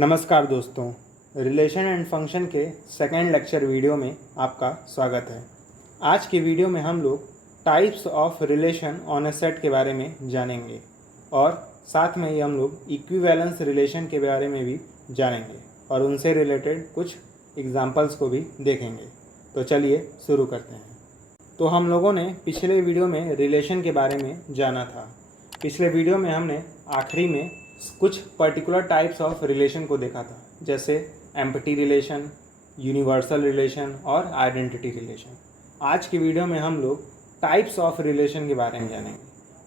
नमस्कार दोस्तों, relation and function के सेकेंड लेक्चर वीडियो में आपका स्वागत है। आज के वीडियो में हम लोग types of relation on A set के बारे में जानेंगे और साथ में ही हम लोग इक्विवेलेंस रिलेशन के बारे में भी जानेंगे और उनसे रिलेटेड कुछ एग्जांपल्स को भी देखेंगे। तो चलिए शुरू करते हैं। तो हम लोगों ने पिछले वीडियो में रिलेशन के बारे में जाना था। पिछले वीडियो में हमने आखिरी में कुछ पर्टिकुलर टाइप्स ऑफ रिलेशन को देखा था, जैसे एम्पटी रिलेशन, यूनिवर्सल रिलेशन और आइडेंटिटी रिलेशन। आज की वीडियो में हम लोग टाइप्स ऑफ रिलेशन के बारे में जानेंगे।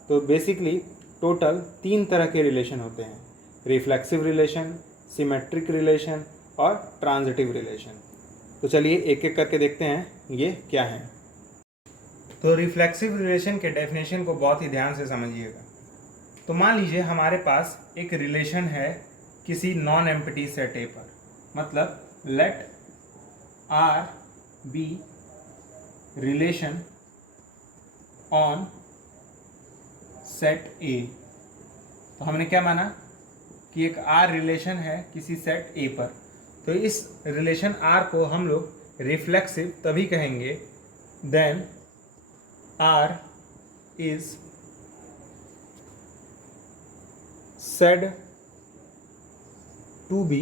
तो बेसिकली टोटल 3 तरह के रिलेशन होते हैं: रिफ्लेक्सिव रिलेशन, सिमेट्रिक रिलेशन और ट्रांजिटिव रिलेशन। तो चलिए एक एक करके देखते हैं ये क्या है। तो रिफ्लेक्सिव रिलेशन के डेफिनेशन को बहुत ही ध्यान से समझिएगा। तो मान लीजिए हमारे पास एक रिलेशन है किसी नॉन एम्पटी सेट ए पर, मतलब let R be relation on set A. तो हमने क्या माना कि एक आर रिलेशन है किसी सेट ए पर। तो इस रिलेशन आर को हम लोग रिफ्लेक्सिव तभी कहेंगे then R is said to be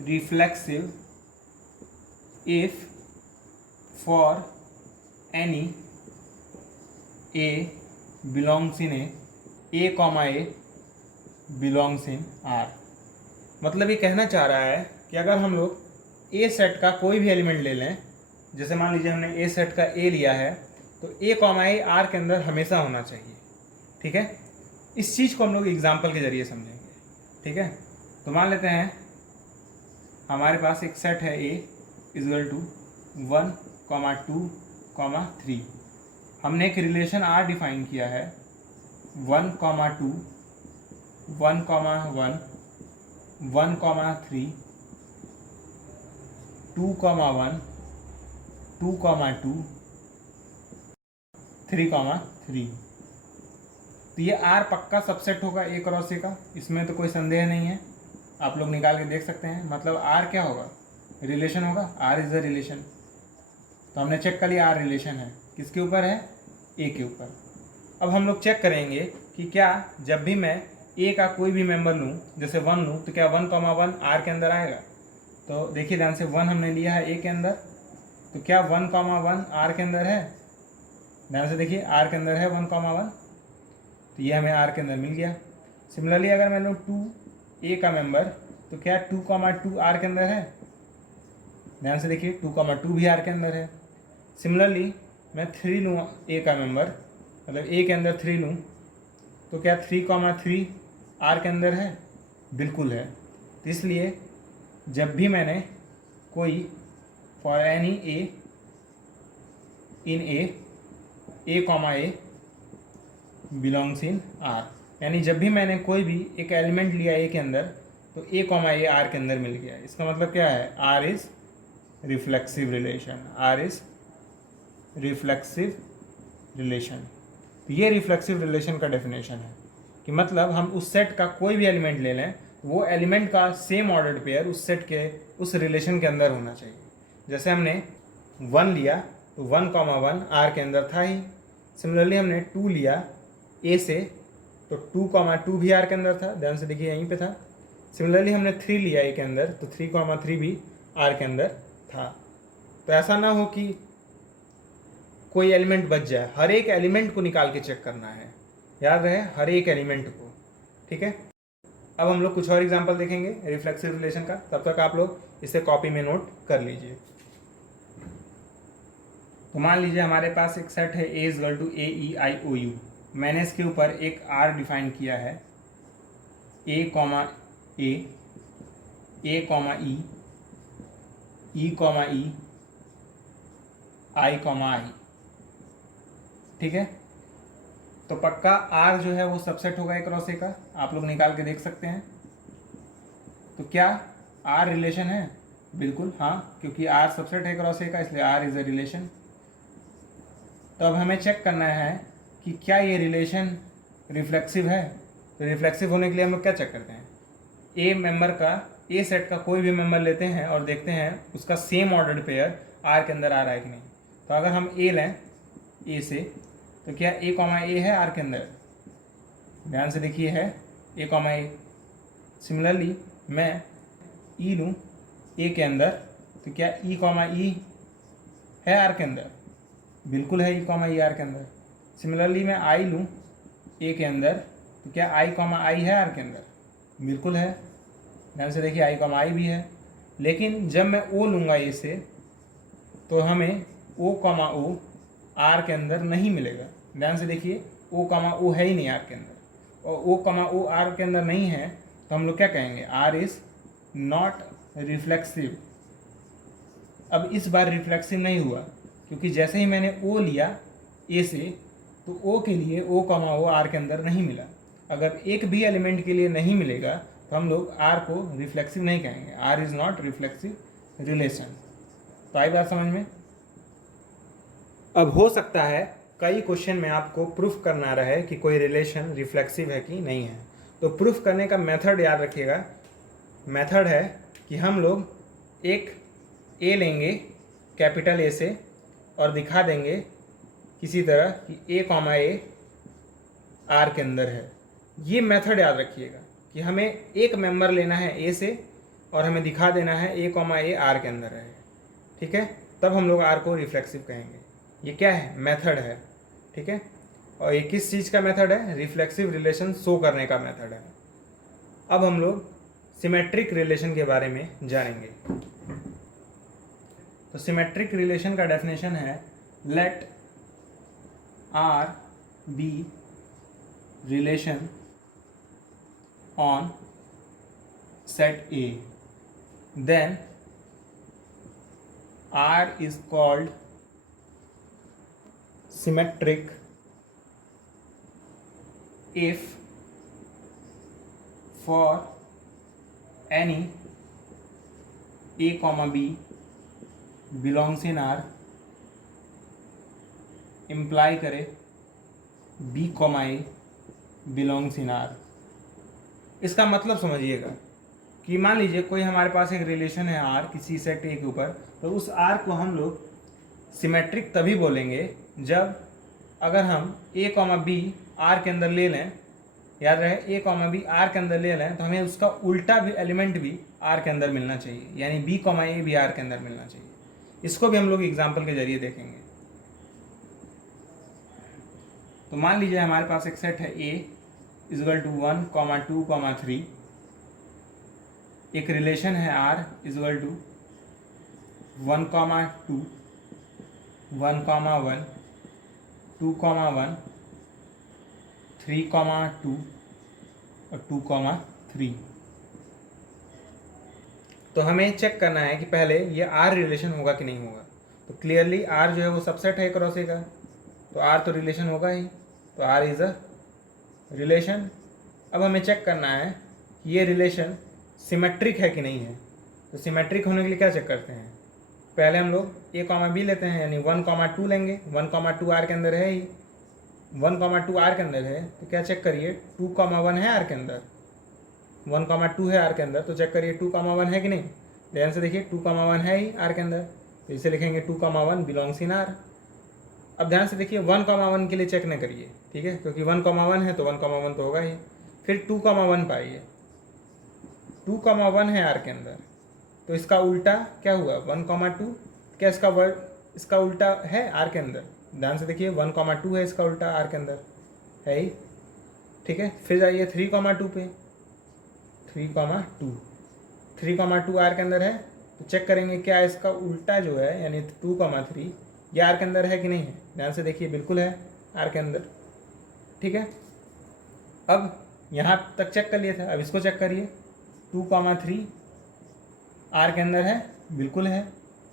reflexive if for any a belongs in a comma a belongs in r। मतलब ये कहना चाह रहा है कि अगर हम लोग ए सेट का कोई भी एलिमेंट ले लें, जैसे मान लीजिए हमने ए सेट का ए लिया है, तो ए कॉमा ए आर के अंदर हमेशा होना चाहिए। ठीक है, इस चीज़ को हम लोग एग्जाम्पल के जरिए समझेंगे। ठीक है, तो मान लेते हैं हमारे पास एक सेट है ए इजल टू 1, 2, 3। हमने एक रिलेशन आर डिफाइन किया है 1, 2, 1, 1, 1, 3, 2, 1, 2, 2, 3, 3। तो ये आर पक्का सबसेट होगा ए क्रॉस ए का, इसमें तो कोई संदेह नहीं है। आप लोग निकाल के देख सकते हैं। मतलब आर क्या होगा, रिलेशन होगा। R is a relation. तो हमने चेक कर लिया आर रिलेशन है, किसके ऊपर है, ए के ऊपर। अब हम लोग चेक करेंगे कि क्या जब भी मैं ए का कोई भी मेंबर लूँ, जैसे 1 लूँ, तो क्या 1, 1 आर के अंदर आएगा। तो देखिए ध्यान से, 1 हमने लिया है ए के अंदर, तो क्या 1, 1 आर के अंदर है। ध्यान से देखिए, आर के अंदर है 1, 1, तो ये हमें आर के अंदर मिल गया। सिमिलरली अगर मैं लूँ 2 ए का मेंबर, तो क्या 2, 2 आर के अंदर है। ध्यान से देखिए, 2, 2 भी आर के अंदर है। सिमिलरली मैं 3 लूँ ए का मेंबर, मतलब ए के अंदर 3 लूँ, तो क्या 3, 3 आर के अंदर है, बिल्कुल है। तो इसलिए जब भी मैंने कोई for any A in A comma A belongs in are, यानी जब भी मैंने कोई भी एक एलिमेंट लिया ए के अंदर, तो ए कॉमा ए आर के अंदर मिल गया। इसका मतलब क्या है, R is reflexive relation. R is reflexive relation. तो ये रिफ्लेक्सिव रिलेशन का डेफिनेशन है कि मतलब हम उस सेट का कोई भी एलिमेंट ले लें, वो एलिमेंट का सेम ऑर्डर्ड पेयर उस सेट के उस रिलेशन के अंदर होना चाहिए। जैसे हमने 1 लिया, तो 1, 1 आर के अंदर था ही। सिमिलरली हमने 2 लिया ए से, तो 2, 2 भी आर के अंदर था। ध्यान से देखिए, यहीं पे था। सिमिलरली हमने 3 लिया ए के अंदर, तो 3, 3 भी आर के अंदर था। तो ऐसा ना हो कि कोई एलिमेंट बच जाए, हर एक एलिमेंट को निकाल के चेक करना है। याद रहे, हर एक एलिमेंट को। ठीक है, अब हम लोग कुछ और एग्जांपल देखेंगे रिफ्लेक्सिव रिलेशन का। तब तक आप लोग इसे कॉपी में नोट कर लीजिए। तो मान लीजिए हमारे पास एक सेट है A equal to A E I O U. मैंने इसके ऊपर एक आर डिफाइन किया है A comma A comma E comma E, I comma I. ठीक है, तो पक्का आर जो है वो सबसेट होगा ए क्रॉस ए का। आप लोग निकाल के देख सकते हैं। तो क्या आर रिलेशन है, बिल्कुल हाँ, क्योंकि आर सबसेट है क्रॉस ए का, इसलिए आर इज अ रिलेशन। तो अब हमें चेक करना है कि क्या ये रिलेशन रिफ्लेक्सिव है। तो रिफ्लेक्सिव होने के लिए हम लोग क्या चेक करते हैं, ए मेंबर का, ए सेट का कोई भी मेंबर लेते हैं और देखते हैं उसका सेम ऑर्डर्ड पेयर आर के अंदर आ रहा है कि नहीं। तो अगर हम ए लें, ए से, तो क्या ए कॉमा ए है आर के अंदर? ध्यान से देखिए, है ए कॉमा ए। सिमिलरली मैं ई लूँ ए के अंदर, तो क्या ई कॉमा ई है आर के अंदर? बिल्कुल है ई कॉमा ई आर के अंदर। सिमिलरली मैं आई लूँ ए के अंदर, तो क्या आई कॉमा आई है आर के अंदर? बिल्कुल है। ध्यान से देखिए, आई कॉमा आई भी है। लेकिन जब मैं ओ लूँगा ए से, तो हमें ओ कॉमा ओ आर के अंदर नहीं मिलेगा। ध्यान से देखिए, ओ कॉमा ओ है ही नहीं आर के अंदर, और ओ कॉमा ओ आर के अंदर नहीं है, तो हम लोग क्या कहेंगे, आर इज नॉट रिफ्लेक्सिव। अब इस बार रिफ्लेक्सिव नहीं हुआ, क्योंकि जैसे ही मैंने ओ लिया ए से, तो ओ के लिए ओ कॉमा ओ आर के अंदर नहीं मिला। अगर एक भी एलिमेंट के लिए नहीं मिलेगा, तो हम लोग आर को रिफ्लेक्सिव नहीं कहेंगे, R is not reflexive relation. तो आई बात समझ में? अब हो सकता है कई क्वेश्चन में आपको प्रूफ करना रहे कि कोई रिलेशन रिफ्लेक्सिव है कि नहीं है। तो प्रूफ करने का मेथड याद रखिएगा। मेथड है कि हम लोग एक ए लेंगे कैपिटल ए से और दिखा देंगे किसी तरह कि ए कॉमा ए आर के अंदर है। ये मेथड याद रखिएगा कि हमें एक मेंबर लेना है ए से और हमें दिखा देना है ए कॉमा ए आर के अंदर है। ठीक है, तब हम लोग आर को रिफ्लेक्सिव कहेंगे। ये क्या है, मेथड है। ठीक है, और ये किस चीज़ का मेथड है, रिफ्लेक्सिव रिलेशन शो करने का मेथड है। अब हम लोग सिमेट्रिक रिलेशन के बारे में जानेंगे। तो सिमेट्रिक रिलेशन का डेफिनेशन है, let R be relation on set A, then R is called symmetric if for any a comma b belongs in R, imply करे b comma a belongs in R। इसका मतलब समझिएगा कि मान लीजिए कोई हमारे पास एक रिलेशन है आर किसी सेट ए के ऊपर, तो उस आर को हम लोग सिमेट्रिक तभी बोलेंगे जब अगर हम ए कॉमा बी आर के अंदर ले लें, याद रहे ए कॉमा बी आर के अंदर ले लें, तो हमें उसका उल्टा भी एलिमेंट भी आर के अंदर मिलना चाहिए, यानी बी कॉमा ए भी आर के अंदर मिलना चाहिए। इसको भी हम लोग एग्जाम्पल के जरिए देखेंगे। तो मान लीजिए हमारे पास एक सेट है ए इजगल टू 1, 2, 3, एक रिलेशन है आर इजगल टू 1, 2, 1, 1, 2, 1, 3, 2 और 2, 3। तो हमें चेक करना है कि पहले ये आर रिलेशन होगा कि नहीं होगा। तो क्लियरली आर जो है वो सबसेट है क्रॉस ए का, तो आर तो रिलेशन होगा ही, तो आर इज अ रिलेशन। अब हमें चेक करना है कि ये रिलेशन सिमेट्रिक है कि नहीं है। तो सिमेट्रिक होने के लिए क्या चेक करते हैं, पहले हम लोग ए कॉमा बी लेते हैं, यानी 1, 2 लेंगे। 1, 2 आर के अंदर है ही, 1, 2 आर के अंदर है, तो क्या चेक करिए 2, 1 है आर के अंदर। 1, 2 है आर के अंदर, तो चेक करिए 2, 1 है कि नहीं। ध्यान से देखिए 2, 1 है ही आर के अंदर, तो इसे लिखेंगे 2, 1 बिलोंग्स इन आर। अब ध्यान से देखिए 1, 1 के लिए चेक न करिए, ठीक है, क्योंकि 1, 1 है तो 1, 1 तो होगा ही। फिर 2, 1 पाइए, 2, 1 है आर के अंदर, तो इसका उल्टा क्या हुआ 1, 2, क्या इसका वर्ड इसका उल्टा है आर के अंदर। ध्यान से देखिए 1, 2 है, इसका उल्टा आर के अंदर है ही, ठीक है। फिर जाइए 3, 2 पे, 3, 2, 3, 2 आर के अंदर है, तो चेक करेंगे क्या इसका उल्टा जो है यानी 2, 3 ये आर के अंदर है कि नहीं है। ध्यान से देखिए बिल्कुल है आर के अंदर, ठीक है। अब यहाँ तक चेक कर लिए थे, अब इसको चेक करिए 2, 3 आर के अंदर है, बिल्कुल है,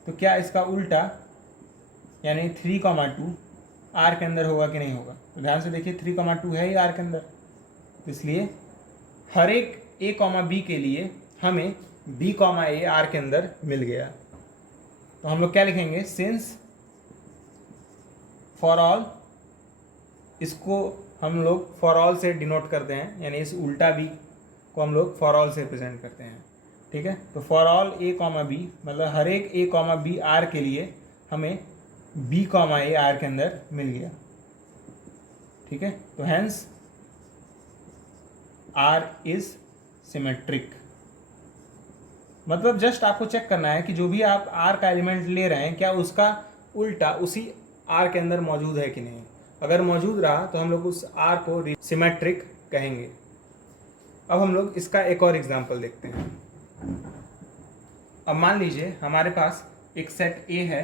तो क्या इसका उल्टा यानी 3, 2 आर के अंदर होगा कि नहीं होगा। तो ध्यान से देखिए 3, 2 है ही आर के अंदर, तो इसलिए हर एक ए कॉमा बी के लिए हमें बी कॉमा ए आर के अंदर मिल गया। तो हम लोग क्या लिखेंगे, सिंस फॉर ऑल, इसको हम लोग फॉर ऑल से डिनोट करते हैं, यानी इस उल्टा बी को हम लोग फॉर ऑल से रिप्रेजेंट करते हैं। ठीक है, तो for all A comma B मतलब हर एक ए कॉमा बी आर के लिए हमें बी कॉमा ए आर के अंदर मिल गया। ठीक है, तो हैंस आर इज सिमेट्रिक। मतलब जस्ट आपको चेक करना है कि जो भी आप आर का एलिमेंट ले रहे हैं क्या उसका उल्टा उसी आर के अंदर मौजूद है कि नहीं। अगर मौजूद रहा तो हम लोग उस आर को सिमेट्रिक कहेंगे। अब हम लोग इसका एक और एग्जांपल देखते हैं। अब मान लीजिए हमारे पास एक सेट ए है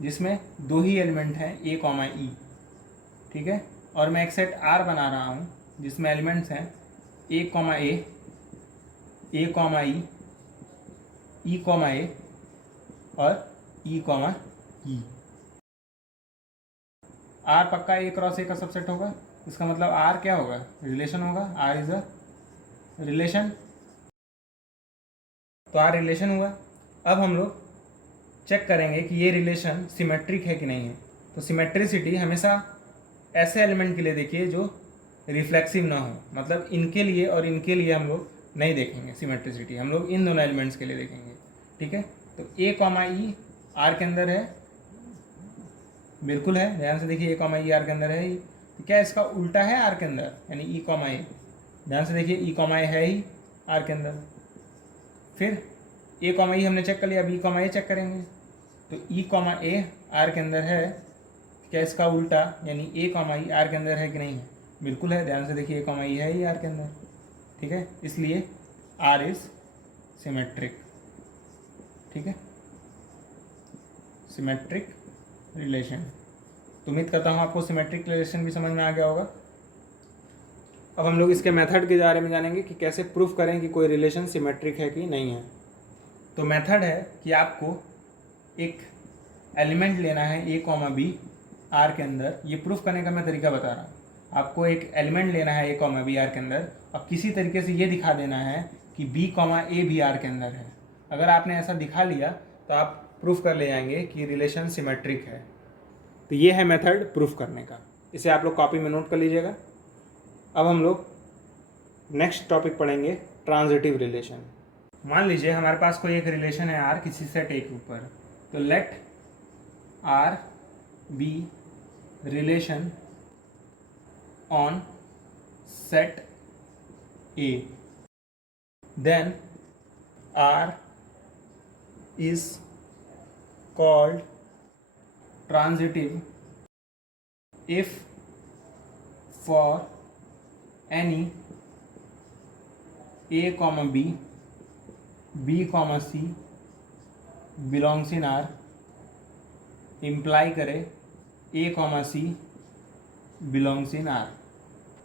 जिसमें दो ही एलिमेंट हैं ए कॉमा ई। ठीक है, और मैं एक सेट आर बना रहा हूँ जिसमें एलिमेंट्स हैं ए comma A comma E comma ए और ई कॉमा ई। आर पक्का ए क्रॉस ए का सबसेट होगा। इसका मतलब आर क्या होगा, रिलेशन होगा। आर इज अ रिलेशन, तो आर रिलेशन हुआ। अब हम लोग चेक करेंगे कि ये रिलेशन सिमेट्रिक है कि नहीं है। तो सिमेट्रिसिटी हमेशा ऐसे एलिमेंट के लिए देखिए जो रिफ्लेक्सिव ना हो, मतलब इनके लिए और इनके लिए हम लोग नहीं देखेंगे सिमेट्रिसिटी, हम लोग इन दोनों एलिमेंट्स के लिए देखेंगे। ठीक है, तो ए कॉमा ई आर के अंदर है, बिल्कुल है, ध्यान से देखिए ए कॉमा ई आर के अंदर है ही। तो क्या इसका उल्टा है आर के अंदर, यानी ई कॉमा ए, ध्यान से देखिए ई कॉमा ए है ही आर के अंदर। फिर ए कॉमा ई हमने चेक कर लिया, अब ई कॉमा ए चेक करेंगे। तो ई कॉमा ए आर के अंदर है, क्या इसका उल्टा यानी ए कॉमा ई आर के अंदर है कि नहीं है, बिल्कुल है, ध्यान से देखिए ए कॉमा ई है ही आर के अंदर। ठीक है, इसलिए आर इज सिमेट्रिक। ठीक है, सिमेट्रिक रिलेशन। तो उम्मीद करता हूँ आपको सिमेट्रिक रिलेशन भी समझ में आ गया होगा। अब हम लोग इसके मेथड के बारे में जानेंगे कि कैसे प्रूफ करें कि कोई रिलेशन सिमेट्रिक है कि नहीं है। तो मेथड है कि आपको एक एलिमेंट लेना है ए कॉमा बी आर के अंदर। ये प्रूफ करने का मैं तरीका बता रहा हूँ। आपको एक एलिमेंट लेना है ए कॉमा बी आर के अंदर और किसी तरीके से ये दिखा देना है कि बी कॉमा ए भी आर के अंदर है। अगर आपने ऐसा दिखा लिया तो आप प्रूफ कर ले जाएंगे कि रिलेशन सिमेट्रिक है। तो ये है मेथड प्रूफ करने का, इसे आप लोग कॉपी में नोट कर लीजिएगा। अब हम लोग नेक्स्ट टॉपिक पढ़ेंगे ट्रांजिटिव रिलेशन। मान लीजिए हमारे पास कोई एक रिलेशन है आर किसी सेट ए के ऊपर। तो let R be relation on set A, then R is called transitive if for any a comma b comma c belongs in R, imply करे a comma c belongs in R।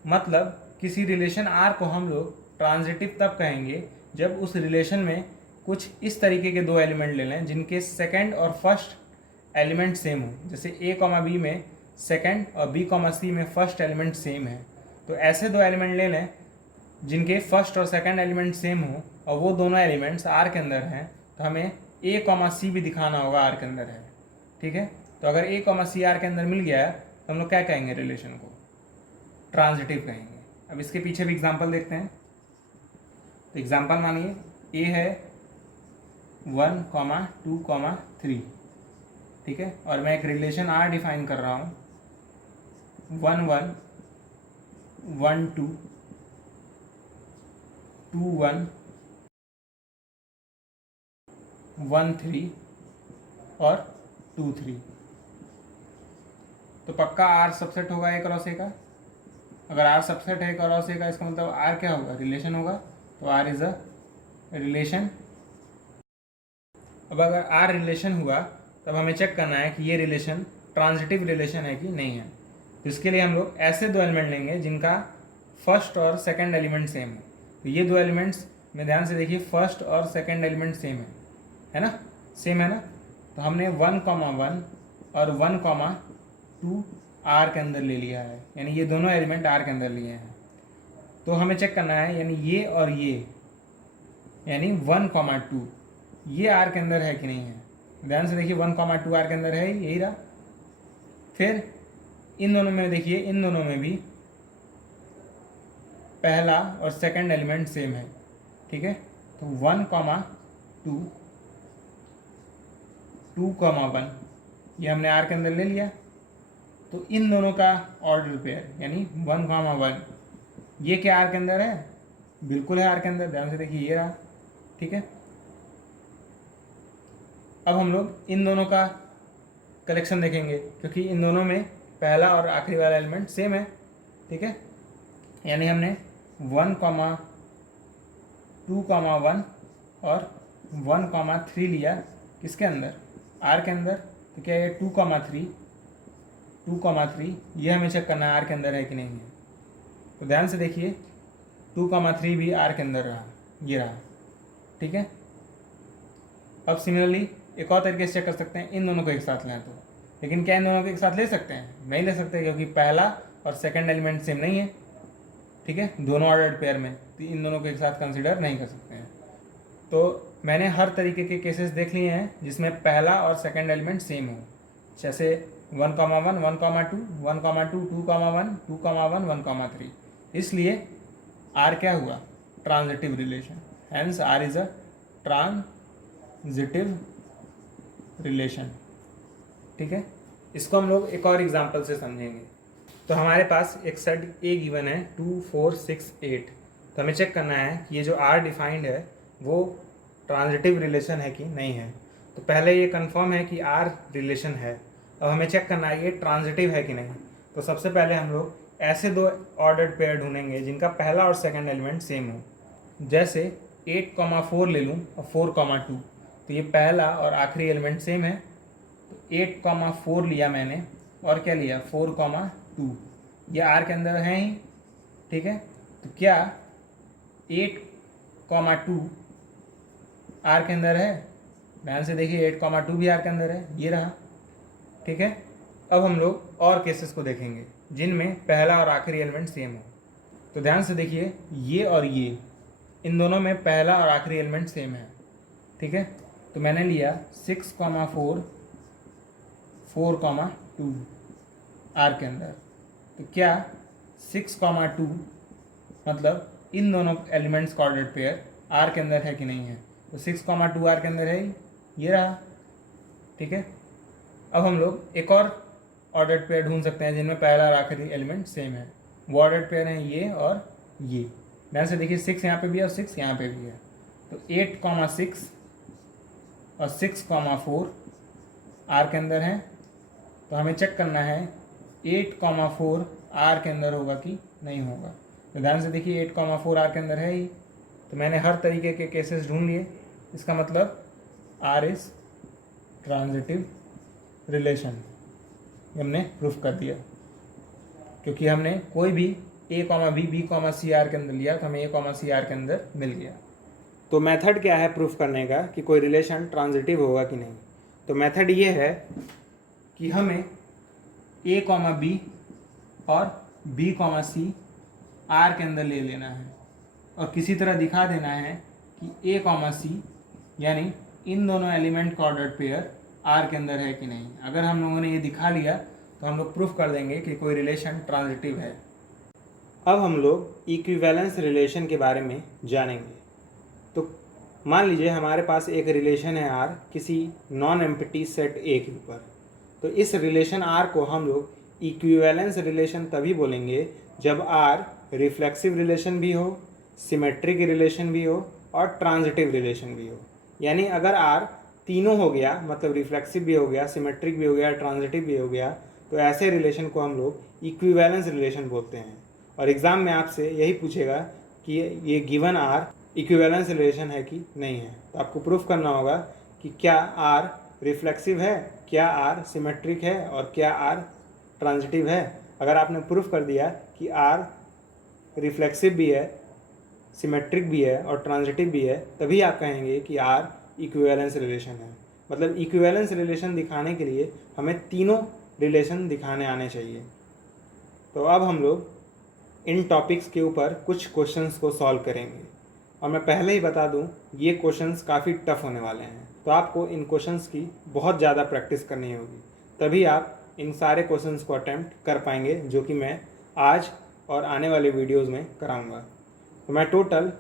मतलब किसी relation R को हम लोग transitive तब कहेंगे जब उस रिलेशन में कुछ इस तरीके के दो एलिमेंट ले लें जिनके सेकंड और फर्स्ट एलिमेंट सेम हो। जैसे ए कॉमा बी में सेकंड और बी कॉमा सी में फर्स्ट एलिमेंट सेम है। तो ऐसे दो एलिमेंट ले लें जिनके फर्स्ट और सेकंड एलिमेंट सेम हो और वो दोनों एलिमेंट्स आर के अंदर हैं, तो हमें ए कॉमा सी भी दिखाना होगा आर के अंदर है। ठीक है, तो अगर ए कॉमा सी आर के अंदर मिल गया तो हम लोग क्या कहेंगे, रिलेशन को ट्रांजिटिव कहेंगे। अब इसके पीछे भी एग्जाम्पल देखते हैं। तो एग्जाम्पल मानिए ए है 1, 2, 3। ठीक है, और मैं एक रिलेशन आर डिफाइन कर रहा हूँ 1, 1, 1, 2, 2, 1, 1, 3 और 2, 3। तो पक्का आर सबसेट होगा ए क्रॉस ए का। अगर आर सबसेट है ए क्रॉस ए का, इसका मतलब आर क्या होगा, रिलेशन होगा। तो आर इज अ रिलेशन। अब अगर आर रिलेशन हुआ तब हमें चेक करना है कि ये रिलेशन ट्रांजिटिव रिलेशन है कि नहीं है। तो इसके लिए हम लोग ऐसे दो एलिमेंट लेंगे जिनका फर्स्ट और सेकंड एलिमेंट सेम है। तो ये दो एलिमेंट्स में ध्यान से देखिए, फर्स्ट और सेकंड एलिमेंट सेम है ना, सेम है ना। तो हमने 1, 1 और 1, 2 आर के अंदर ले लिया है, यानी ये दोनों एलिमेंट आर के अंदर लिए हैं। तो हमें चेक करना है यानी ये और ये, यानी 1, 2 ये आर के अंदर है कि नहीं है। ध्यान से देखिए 1, 2 आर के अंदर है, यही रहा। फिर इन दोनों में देखिए, इन दोनों में भी पहला और सेकंड एलिमेंट सेम है, ठीक है। तो 1, 2, 2, 1 ये हमने आर के अंदर ले लिया। तो इन दोनों का ऑर्डर पेयर यानी 1, 1 ये क्या आर के अंदर है? बिल्कुल है आर के अंदर, ध्यान से देखिए ये रहा, ठीक है। अब हम लोग इन दोनों का कलेक्शन देखेंगे क्योंकि इन दोनों में पहला और आखिरी वाला एलिमेंट सेम है, ठीक है। यानी हमने 1, 2, 1 और 1, 3 लिया किसके अंदर? आर के अंदर। तो क्या ये 2, 3 ये हमें चेक करना है आर के अंदर है कि नहीं है। तो ध्यान से देखिए 2, 3 भी आर के अंदर रहा, ये रहा, ठीक है। अब सिमिलरली एक और तरीके से चेक कर सकते हैं, इन दोनों को एक साथ लें तो। लेकिन क्या इन दोनों को एक साथ ले सकते हैं? नहीं ले सकते क्योंकि पहला और सेकंड एलिमेंट सेम नहीं है, ठीक है, दोनों ऑर्डर्ड पेयर में। तो इन दोनों को एक साथ कंसिडर नहीं कर सकते हैं। तो मैंने हर तरीके के केसेस देख लिए हैं जिसमें पहला और सेकंड एलिमेंट सेम हो, जैसे 1, 1, 1, 2, 1, 2, 2, 1, 2, 1, 1, 3। इसलिए आर क्या हुआ? Transitive relation. Hence R is a transitive relation, ठीक है। इसको हम लोग एक और एग्जांपल से समझेंगे। तो हमारे पास एक सेट ए गिवन है 2, 4, 6, 8। तो हमें चेक करना है कि ये जो आर डिफाइंड है वो ट्रांजिटिव रिलेशन है कि नहीं है। तो पहले ये कंफर्म है कि आर रिलेशन है। अब हमें चेक करना है ये ट्रांजिटिव है कि नहीं। तो सबसे पहले हम लोग ऐसे दो ऑर्डर्ड पेयर ढूंढेंगे जिनका पहला और सेकंड एलिमेंट सेम हो। जैसे 8, 4 ले लूँ और 4, 2। तो ये पहला और आखिरी एलिमेंट सेम है। तो 8, 4 लिया मैंने और क्या लिया? 4, 2। ये आर के अंदर है ही, ठीक है। तो क्या 8, 2 आर के अंदर है? ध्यान से देखिए 8, 2 भी आर के अंदर है, ये रहा, ठीक है। अब हम लोग और केसेस को देखेंगे जिनमें पहला और आखिरी एलिमेंट सेम हो। तो ध्यान से देखिए ये और ये, इन दोनों में पहला और आखिरी एलिमेंट सेम है, ठीक है। तो मैंने लिया 6, 4, 4, 2 आर के अंदर। तो क्या 6, 2 मतलब इन दोनों एलिमेंट्स का ऑर्डर्ड पेयर आर के अंदर है कि नहीं है? तो 6, 2 आर के अंदर है ही, ये रहा, ठीक है। अब हम लोग एक और ऑर्डर्ड पेयर ढूंढ सकते हैं जिनमें पहला और आखिरी एलिमेंट सेम है। वो ऑर्डर्ड पेयर हैं ये और ये। ध्यान से देखिए 6 यहाँ पे भी है और 6 यहाँ पे भी है। तो 8, 6 और 6, 4 आर के अंदर हैं। तो हमें चेक करना है 8, 4 आर के अंदर होगा कि नहीं होगा। तो ध्यान से देखिए 8, 4 आर के अंदर है ही। तो मैंने हर तरीके के केसेस ढूंढ लिए। इसका मतलब आर इज ट्रांजिटिव रिलेशन, हमने प्रूफ कर दिया क्योंकि हमने कोई भी ए, बी, बी, सी आर के अंदर लिया तो हमें ए, सी आर के अंदर मिल गया। तो मेथड क्या है प्रूफ करने का कि कोई रिलेशन ट्रांजिटिव होगा कि नहीं? तो मेथड ये है कि हमें ए, बी और बी, सी आर के अंदर ले लेना है और किसी तरह दिखा देना है कि ए, सी यानी इन दोनों एलिमेंट का ऑर्डर्ड पेयर आर के अंदर है कि नहीं। अगर हम लोगों ने ये दिखा लिया तो हम लोग प्रूफ कर देंगे कि कोई रिलेशन ट्रांजिटिव है। अब हम लोग इक्विवेलेंस रिलेशन के बारे में जानेंगे। तो मान लीजिए हमारे पास एक रिलेशन है आर किसी नॉन एम्प्टी सेट ए के ऊपर। तो इस रिलेशन आर को हम लोग इक्विवेलेंस रिलेशन तभी बोलेंगे जब आर रिफ्लेक्सिव रिलेशन भी हो, सिमेट्रिक रिलेशन भी हो और ट्रांजिटिव रिलेशन भी हो। यानी अगर आर तीनों हो गया, मतलब रिफ्लेक्सिव भी हो गया, सिमेट्रिक भी हो गया, ट्रांजिटिव भी हो गया, तो ऐसे रिलेशन को हम लोग इक्विवेलेंस रिलेशन बोलते हैं। और एग्ज़ाम में आपसे यही पूछेगा कि ये गिवन आर इक्विवेलेंस रिलेशन है कि नहीं है। तो आपको प्रूफ करना होगा कि क्या आर रिफ्लेक्सिव है, क्या आर सिमेट्रिक है और क्या आर ट्रांजिटिव है। अगर आपने प्रूफ कर दिया कि आर रिफ्लेक्सिव भी है, सिमेट्रिक भी है और ट्रांजिटिव भी है, तभी आप कहेंगे कि आर इक्विवेलेंस रिलेशन है। मतलब इक्विवेलेंस रिलेशन दिखाने के लिए हमें तीनों रिलेशन दिखाने आने चाहिए। तो अब हम लोग इन टॉपिक्स के ऊपर कुछ क्वेश्चंस को सॉल्व करेंगे और मैं पहले ही बता दूं ये क्वेश्चंस काफ़ी टफ होने वाले हैं। तो आपको इन क्वेश्चंस की बहुत ज़्यादा प्रैक्टिस करनी होगी, तभी आप इन सारे क्वेश्चंस को अटेम्प्ट कर पाएंगे जो कि मैं आज और आने वाले वीडियोज़ में कराऊँगा। तो मैं टोटल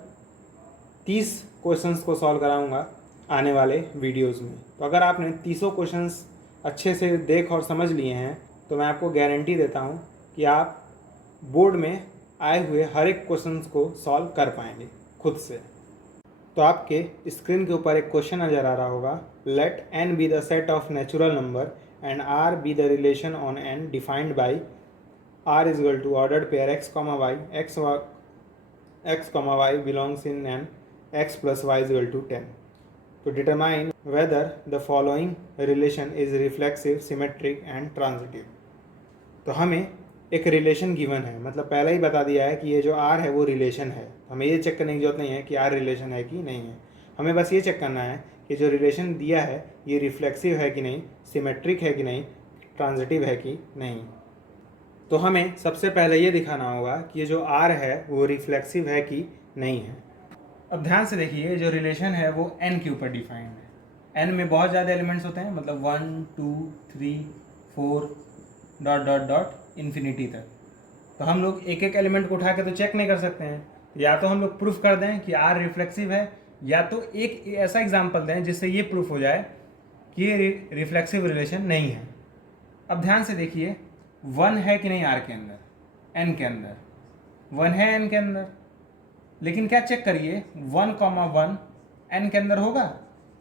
30 क्वेश्चंस को सॉल्व कराऊंगा आने वाले वीडियोस में। तो अगर आपने 30 क्वेश्चंस अच्छे से देख और समझ लिए हैं तो मैं आपको गारंटी देता हूं कि आप बोर्ड में आए हुए हर एक क्वेश्चंस को सॉल्व कर पाएंगे खुद से। तो आपके स्क्रीन के ऊपर एक क्वेश्चन नज़र आ रहा होगा, let n be the set of natural number and r be the relation on n defined by r is equal to ordered pair x, y belongs in n x plus y is equal to 10. To determine whether the following relation is reflexive, symmetric and transitive. तो हमें एक relation given है, मतलब पहले ही बता दिया है कि ये जो R है वो रिलेशन है। हमें ये चेक करने की जरूरत नहीं है कि R रिलेशन है कि नहीं है, हमें बस ये चेक करना है कि जो रिलेशन दिया है ये रिफ्लेक्सिव है कि नहीं, सिमेट्रिक है कि नहीं, ट्रांजिटिव है कि नहीं। तो हमें सबसे पहले ये दिखाना होगा कि ये जो R है वो रिफ्लेक्सिव है कि नहीं है। अब ध्यान से देखिए, जो रिलेशन है वो n के ऊपर डिफाइंड है। n में बहुत ज़्यादा एलिमेंट्स होते हैं, मतलब 1 2 3 4 डॉट डॉट डॉट इन्फिनिटी तक। तो हम लोग एक एक एलिमेंट को उठा के तो चेक नहीं कर सकते हैं। या तो हम लोग प्रूफ कर दें कि R रिफ्लेक्सिव है, या तो एक ऐसा एग्जाम्पल दें जिससे ये प्रूफ हो जाए कि ये रिफ्लेक्सिव रिलेशन नहीं है। अब ध्यान से देखिए, 1 है कि नहीं R के अंदर, n के अंदर 1 है n के अंदर, लेकिन क्या चेक करिए 1,1 n के अंदर होगा,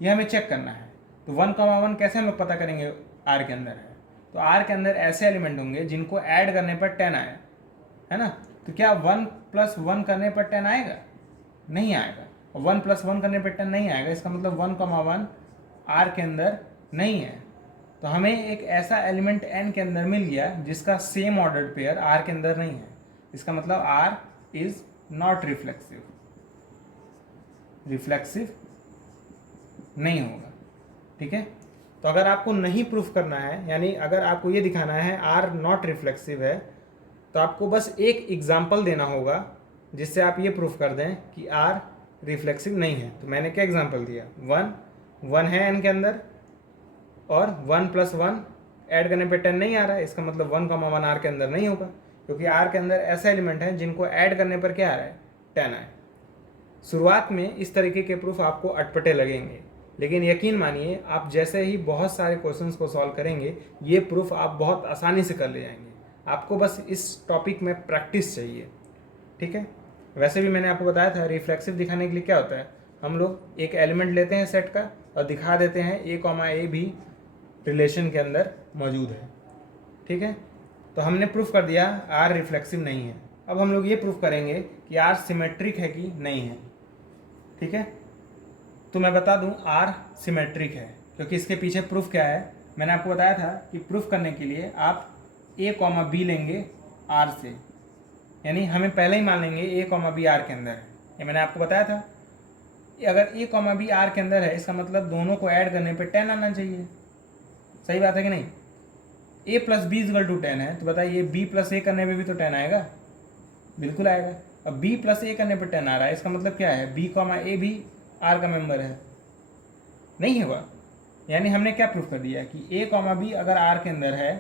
ये हमें चेक करना है। तो 1,1 कैसे हम लोग पता करेंगे R के अंदर है? तो R के अंदर ऐसे एलिमेंट होंगे जिनको ऐड करने पर 10 आया है ना। तो क्या 1 + 1 करने पर 10 आएगा? नहीं आएगा। और 1 + 1 करने पर 10 नहीं आएगा, इसका मतलब 1,1 R के अंदर नहीं है। तो हमें एक ऐसा एलिमेंट n के अंदर मिल गया जिसका सेम ऑर्डर्ड पेयर R के अंदर नहीं है। इसका मतलब R is not reflexive, reflexive नहीं होगा। ठीक है, तो अगर आपको नहीं प्रूफ करना है, यानी अगर आपको ये दिखाना है R नॉट रिफ्लेक्सिव है, तो आपको बस एक एग्जाम्पल देना होगा जिससे आप ये प्रूफ कर दें कि R रिफ्लेक्सिव नहीं है। तो मैंने क्या एग्जाम्पल दिया, 1 है n के अंदर, और 1 + 1 ऐड करने पे 10 नहीं आ रहा है, इसका मतलब 1,1 R के अंदर नहीं होगा, क्योंकि R के अंदर ऐसा एलिमेंट है जिनको ऐड करने पर क्या आ रहा है, 10 आए। शुरुआत में इस तरीके के प्रूफ आपको अटपटे लगेंगे, लेकिन यकीन मानिए आप जैसे ही बहुत सारे क्वेश्चंस को सॉल्व करेंगे ये प्रूफ आप बहुत आसानी से कर ले जाएंगे। आपको बस इस टॉपिक में प्रैक्टिस चाहिए। ठीक है, वैसे भी मैंने आपको बताया था रिफ्लेक्सिव दिखाने के लिए क्या होता है, हम लोग एक एलिमेंट लेते हैं सेट का और दिखा देते हैं a, भी रिलेशन के अंदर मौजूद है। ठीक है, तो हमने प्रूफ कर दिया R रिफ्लेक्सिव नहीं है। अब हम लोग ये प्रूफ करेंगे कि R सिमेट्रिक है कि नहीं है। ठीक है, तो मैं बता दूं R सिमेट्रिक है, क्योंकि इसके पीछे प्रूफ क्या है मैंने आपको बताया था कि प्रूफ करने के लिए आप a, b लेंगे R से, यानी हमें पहले ही मान लेंगे a, b R के अंदर है। ये मैंने आपको बताया था, अगर a, b R के अंदर है इसका मतलब दोनों को ऐड करने पे 10 आना चाहिए। सही बात है कि नहीं? a + b = 10 है, तो बताइए b + a करने पे भी तो 10 आएगा, बिल्कुल आएगा। अब b + a करने पे 10 आ रहा है, इसका मतलब क्या है, b, a भी R का मेंबर है, नहीं होगा। यानी हमने क्या प्रूफ कर दिया कि a, b अगर R के अंदर है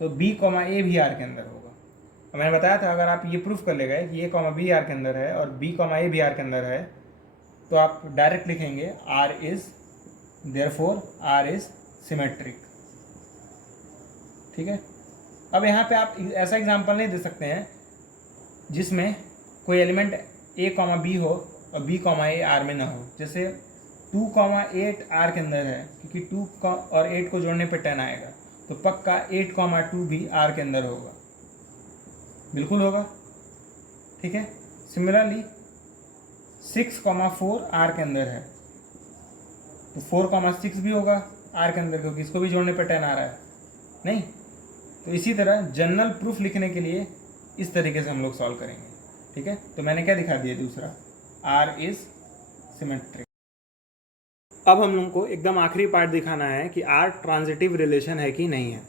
तो b, a भी R के अंदर होगा। और मैंने बताया था अगर आप ये प्रूफ कर ले गए कि a, b R के अंदर है और b, a भी R के अंदर है, तो आप डायरेक्ट लिखेंगे R is therefore R is symmetric. ठीक है, अब यहाँ पे आप ऐसा एग्जांपल नहीं दे सकते हैं जिसमें कोई एलिमेंट a, b हो और b, a R में ना हो। जैसे 2, 8 R के अंदर है, क्योंकि 2 और 8 को जोड़ने पे 10 आएगा, तो पक्का 8, 2 भी R के अंदर होगा, बिल्कुल होगा। ठीक है, सिमिलरली 6, 4 R के अंदर है, तो 4, 6 भी होगा R के अंदर, क्योंकि इसको भी जोड़ने पे 10 आ रहा है, नहीं। तो इसी तरह जनरल प्रूफ लिखने के लिए इस तरीके से हम लोग सॉल्व करेंगे। ठीक है, तो मैंने क्या दिखा दिया दूसरा, R इज सिमेट्रिक। अब हम लोग को एकदम आखिरी पार्ट दिखाना है कि R ट्रांजिटिव रिलेशन है कि नहीं है।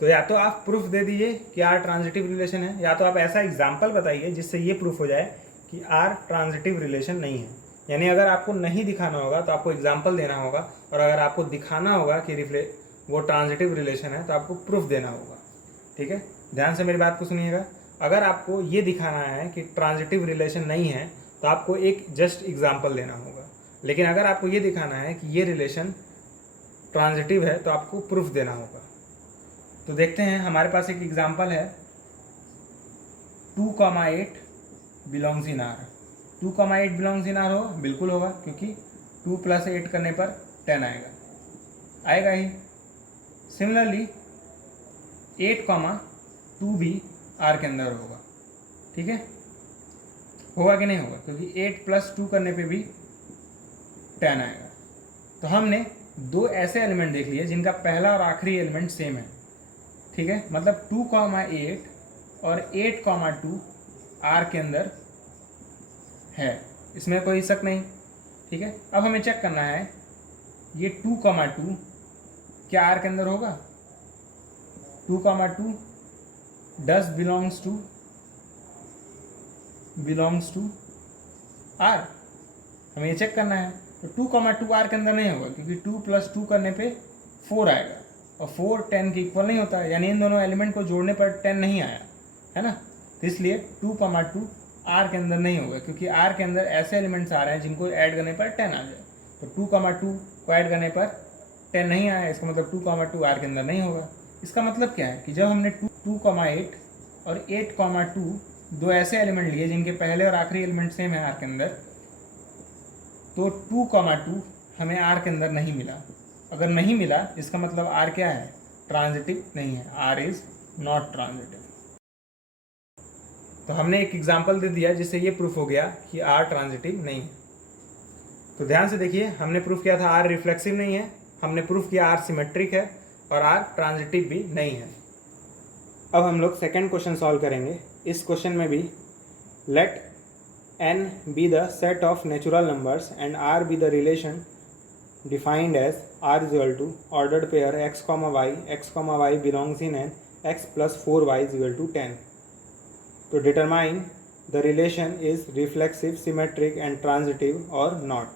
तो या तो आप प्रूफ दे दीजिए कि R ट्रांजिटिव रिलेशन है, या तो आप ऐसा एग्जाम्पल बताइए जिससे ये प्रूफ हो जाए कि R ट्रांजिटिव रिलेशन नहीं है। यानी अगर आपको नहीं दिखाना होगा तो आपको एग्जाम्पल देना होगा, और अगर आपको दिखाना होगा कि वो ट्रांजिटिव रिलेशन है तो आपको प्रूफ देना होगा। ठीक है, ध्यान से मेरी बात को सुनिएगा। अगर आपको ये दिखाना है कि ट्रांजिटिव रिलेशन नहीं है तो आपको एक जस्ट एग्जाम्पल देना होगा, लेकिन अगर आपको ये दिखाना है कि ये रिलेशन ट्रांजिटिव है तो आपको प्रूफ देना होगा। तो देखते हैं, हमारे पास एक एग्जाम्पल है 2,8 belongs in are. 2,8 belongs in are होगा, बिल्कुल होगा, क्योंकि 2 + 8 करने पर 10 आएगा ही। सिमिलरली 8,2 भी आर के अंदर होगा, ठीक है, होगा कि नहीं होगा, क्योंकि 8 + 2 करने पे भी 10 आएगा। तो हमने दो ऐसे एलिमेंट देख लिए जिनका पहला और आखिरी एलिमेंट सेम है, ठीक है, मतलब 2,8 और 8,2 आर के अंदर है, इसमें कोई शक नहीं, ठीक है। अब हमें चेक करना है ये 2,2 क्या आर के अंदर होगा। 2,2 डज बिलोंग्स टू आर, हमें ये चेक करना है। तो 2,2 आर के अंदर नहीं होगा, क्योंकि 2 + 2 करने पे 4 आएगा, और 4 10 के इक्वल नहीं होता, यानी इन दोनों एलिमेंट को जोड़ने पर 10 नहीं आया है ना। तो इसलिए 2,2 आर के अंदर नहीं होगा, क्योंकि आर के अंदर ऐसे एलिमेंट्स आ रहे हैं जिनको ऐड करने पर 10 आ जाए। तो 2,2 को ऐड करने पर 10 नहीं आया, इसका मतलब 2,2 आर के अंदर नहीं होगा। इसका मतलब क्या है कि जब हमने 2,8 और 8,2 दो ऐसे एलिमेंट लिए जिनके पहले और आखिरी एलिमेंट सेम है आर के अंदर, तो 2,2 हमें आर के अंदर नहीं मिला। अगर नहीं मिला इसका मतलब आर क्या है, ट्रांजिटिव नहीं है, आर इज नॉट ट्रांजिटिव। तो हमने एक एग्जाम्पल दे दिया जिससे ये प्रूफ हो गया कि आर ट्रांजिटिव नहीं है। तो ध्यान से देखिए, हमने प्रूफ किया था आर रिफ्लेक्सिव नहीं है, हमने प्रूफ किया आर सिमेट्रिक है, और आर ट्रांजिटिव भी नहीं है। अब हम लोग सेकेंड क्वेश्चन सॉल्व करेंगे। इस क्वेश्चन में भी late n be the set of natural numbers and r be the relation defined as r is equal to ordered pair x, y belongs in n x plus 4y is equal to 10. To determine the relation is reflexive, symmetric and transitive or not.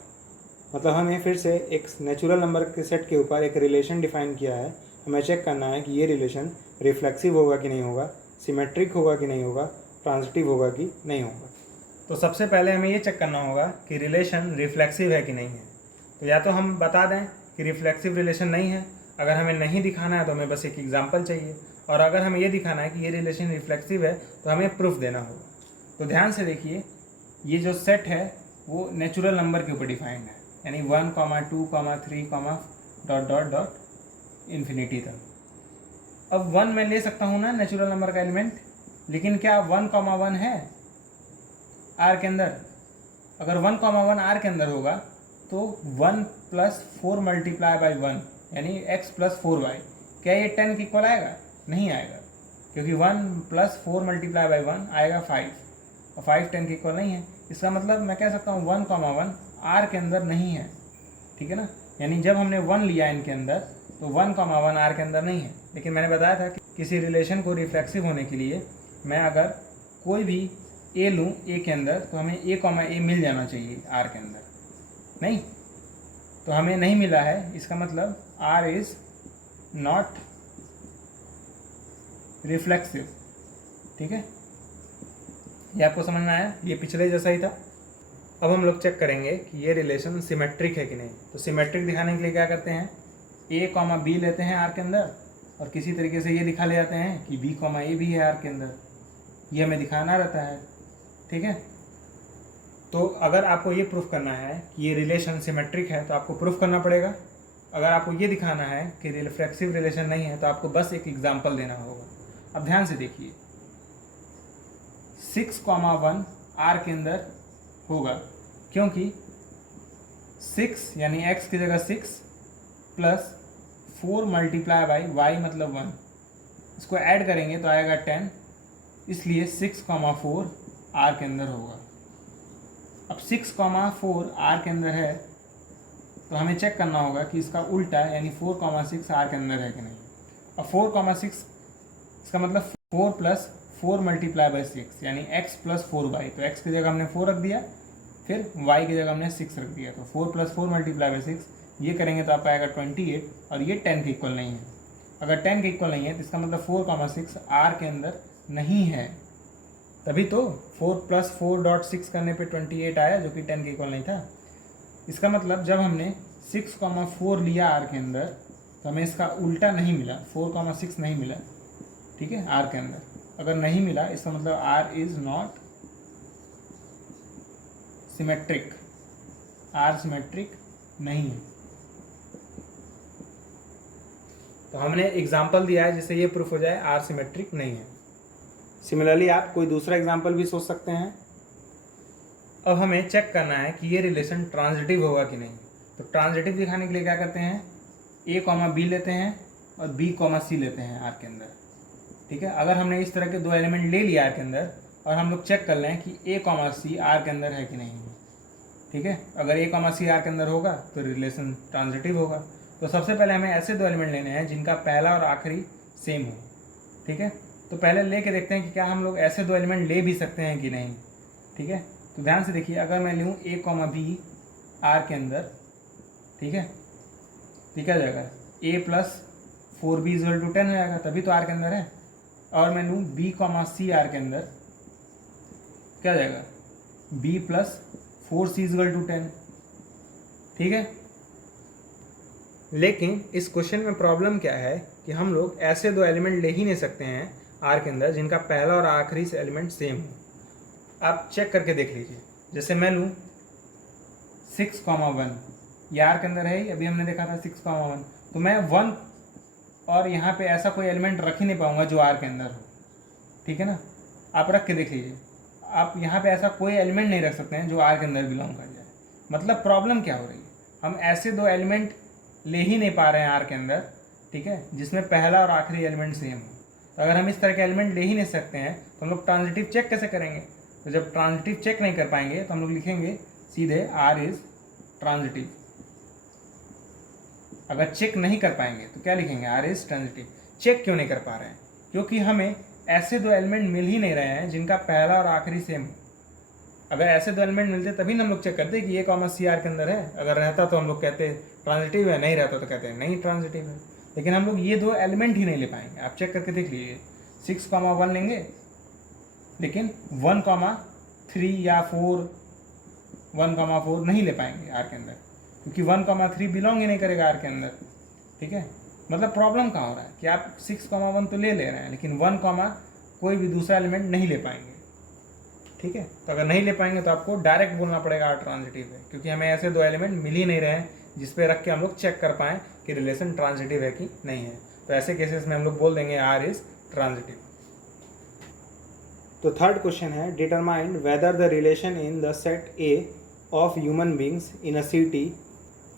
मतलब हमें फिर से एक natural number के set के ऊपर एक relation define किया है, हमें चेक करना है कि ये रिलेशन रिफ्लेक्सिव होगा कि नहीं होगा, सिमेट्रिक होगा कि नहीं होगा, ट्रांजिटिव होगा कि नहीं होगा। तो सबसे पहले हमें ये चेक करना होगा कि रिलेशन रिफ्लेक्सिव है कि नहीं है। तो या तो हम बता दें कि रिफ्लेक्सिव रिलेशन नहीं है, अगर हमें नहीं दिखाना है तो हमें बस एक एग्जांपल चाहिए, और अगर हमें ये दिखाना है कि ये रिलेशन रिफ्लेक्सिव है तो हमें प्रूफ देना होगा। तो ध्यान से देखिए, ये जो सेट है वो नेचुरल नंबर के ऊपर डिफाइंड है, यानी 1, 2, 3, ... इन्फिनिटी तक। अब 1 मैं ले सकता हूँ ना नेचुरल नंबर का एलिमेंट, लेकिन क्या 1,1 है आर के अंदर? अगर 1,1 आर के अंदर होगा तो 1 + 4 × 1 यानी x + 4y, क्या ये 10 के इक्वल आएगा? नहीं आएगा, क्योंकि 1 + 4 × 1 आएगा 5, और 5 10 के इक्वल नहीं है। इसका मतलब मैं कह सकता हूँ 1,1 आर के अंदर नहीं है, ठीक है ना। यानी जब हमने 1 लिया इनके अंदर तो 1,1 आर के अंदर नहीं है। लेकिन मैंने बताया था कि किसी रिलेशन को रिफ्लेक्सिव होने के लिए मैं अगर कोई भी ए लूँ ए के अंदर तो हमें a, मिल जाना चाहिए आर के अंदर, नहीं तो हमें नहीं मिला है, इसका मतलब आर इज नॉट रिफ्लेक्सिव, ठीक है। ये आपको समझ में आया, ये पिछले जैसा ही था। अब हम लोग चेक करेंगे कि ये रिलेशन सिमेट्रिक है कि नहीं। तो सिमेट्रिक दिखाने के लिए क्या करते हैं, a, b लेते हैं आर के अंदर, और किसी तरीके से ये दिखा ले जाते हैं कि b, a भी है आर के अंदर, ये हमें दिखाना रहता है, ठीक है। तो अगर आपको ये प्रूफ करना है कि ये रिलेशन सिमेट्रिक है तो आपको प्रूफ करना पड़ेगा। अगर आपको ये दिखाना है कि रिफ्लेक्सिव रिलेशन नहीं है तो आपको बस एक एग्जांपल देना होगा। अब ध्यान से देखिए, 6,1 आर के अंदर होगा, क्योंकि 6 यानी x की जगह 6 + 4 × y मतलब 1, इसको ऐड करेंगे तो आएगा 10, इसलिए 6,4 आर के अंदर होगा। अब 6,4 आर के अंदर है तो हमें चेक करना होगा कि इसका उल्टा यानी 4,6 आर के अंदर है कि नहीं। अब 4,6 इसका मतलब 4 + 4 × 6 यानी x + 4y, तो x की जगह हमने 4 रख दिया, फिर y की जगह हमने 6 रख दिया, तो 4 + 4 × 6 ये करेंगे तो आप आएगा 28, और ये 10 के इक्वल नहीं है। अगर 10 के इक्वल नहीं है तो इसका मतलब 4,6 आर के अंदर नहीं है, तभी तो 4 + 4.6 करने पे 28 आया, जो कि 10 के इक्वल नहीं था। इसका मतलब जब हमने 6,4 लिया आर के अंदर, तो हमें इसका उल्टा नहीं मिला, 4,6 नहीं मिला, ठीक है, आर के अंदर। अगर नहीं मिला इसका मतलब R is not symmetric, R symmetric नहीं है। तो हमने एग्जाम्पल दिया है जिससे ये प्रूफ हो जाए आर सिमेट्रिक नहीं है। सिमिलरली आप कोई दूसरा एग्जाम्पल भी सोच सकते हैं। अब हमें चेक करना है कि ये रिलेशन ट्रांजिटिव होगा कि नहीं। तो ट्रांजिटिव दिखाने के लिए क्या करते हैं, a, b लेते हैं और b, c लेते हैं आर के अंदर, ठीक है। अगर हमने इस तरह के दो एलिमेंट ले लिया आर के अंदर और हम लोग चेक कर लें कि a, c आर के अंदर है कि नहीं है, ठीक है। अगर a, c आर के अंदर होगा तो रिलेशन ट्रांजिटिव होगा। तो सबसे पहले हमें ऐसे दो एलिमेंट लेने हैं जिनका पहला और आखिरी सेम हो, ठीक है। तो पहले लेके देखते हैं कि क्या हम लोग ऐसे दो एलिमेंट ले भी सकते हैं कि नहीं, ठीक है। तो ध्यान से देखिए, अगर मैं लूँ a, b आर के अंदर, ठीक है, तो क्या हो जाएगा, a + 4b = 10 हो जाएगा, तभी तो आर के अंदर है। और मैं लूँ b, c आर के अंदर, क्या हो जाएगा, b + 4c = 10, ठीक है। लेकिन इस क्वेश्चन में प्रॉब्लम क्या है कि हम लोग ऐसे दो एलिमेंट ले ही नहीं सकते हैं आर के अंदर जिनका पहला और आखिरी से एलिमेंट सेम हो। आप चेक करके देख लीजिए, जैसे मैं लूँ 6,1, ये आर के अंदर है, अभी हमने देखा था 6,1, तो मैं 1 और यहाँ पे ऐसा कोई एलिमेंट रख ही नहीं पाऊंगा जो आर के अंदर हो, ठीक है ना। आप रख के देख लीजिए, आप यहाँ पे ऐसा कोई एलिमेंट नहीं रख सकते हैं जो आर के अंदर बिलोंग कर जाए। मतलब प्रॉब्लम क्या हो रही है, हम ऐसे दो एलिमेंट ले ही नहीं पा रहे हैं आर के अंदर, ठीक है, जिसमें पहला और आखिरी एलिमेंट सेम हो। तो अगर हम इस तरह के एलिमेंट ले ही नहीं सकते हैं तो हम लोग ट्रांजिटिव चेक कैसे करेंगे। तो जब ट्रांजिटिव चेक नहीं कर पाएंगे तो हम लोग लिखेंगे सीधे आर इज ट्रांजिटिव। अगर चेक नहीं कर पाएंगे तो क्या लिखेंगे, आर इज ट्रांजिटिव। चेक क्यों नहीं कर पा रहे हैं, क्योंकि हमें ऐसे दो एलिमेंट मिल ही नहीं रहे हैं जिनका पहला और आखिरी सेम हो। अगर ऐसे दो एलिमेंट मिलते तभी हम लोग चेक करते कि a, c आर के अंदर है। अगर रहता तो हम लोग कहते ट्रांजिटिव है, नहीं रहता तो कहते हैं नहीं ट्रांजिटिव है। लेकिन हम लोग ये दो एलिमेंट ही नहीं ले पाएंगे। आप चेक करके देख लीजिए, 6,1 लेंगे लेकिन 1,3 या 1,4 नहीं ले पाएंगे आर के अंदर, क्योंकि 1,3 बिलोंग ही नहीं करेगा आर के अंदर, ठीक है। मतलब प्रॉब्लम कहाँ हो रहा है कि आप 6,1 तो ले रहे हैं लेकिन 1, कोई भी दूसरा एलिमेंट नहीं ले पाएंगे, ठीक है। तो अगर नहीं ले पाएंगे तो आपको डायरेक्ट बोलना पड़ेगा आर ट्रांजिटिव है, क्योंकि हमें ऐसे दो एलिमेंट मिल ही नहीं रहे हैं जिस पे रख के हम लोग चेक कर पाएँ कि रिलेशन ट्रांजिटिव है कि नहीं है। तो ऐसे केसेस में हम लोग बोल देंगे आर इज ट्रांजिटिव। तो थर्ड क्वेश्चन है, determine whether the relation in the set A of human beings in a city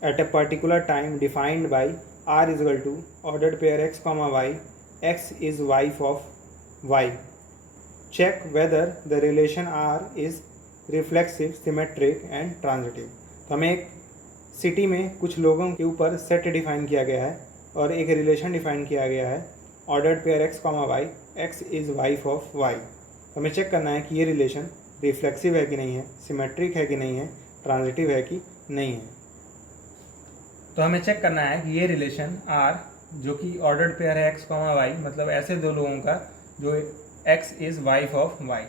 at a particular time defined by R is equal to ordered pair x, y, x is wife of y. Check whether the relation R is reflexive, symmetric and transitive. तो हमें एक city में कुछ लोगों के ऊपर set define किया गया है और एक रिलेशन डिफाइन किया गया है ordered pair x, y, x is wife of y. तो हमें चेक करना है कि ये रिलेशन रिफ्लेक्सिव है कि नहीं है, सिमेट्रिक है कि नहीं है, ट्रांजिटिव है कि नहीं है। तो हमें चेक करना है कि ये रिलेशन R जो कि ऑर्डर्ड पेयर है x, y, मतलब ऐसे दो लोगों का जो x is wife of y।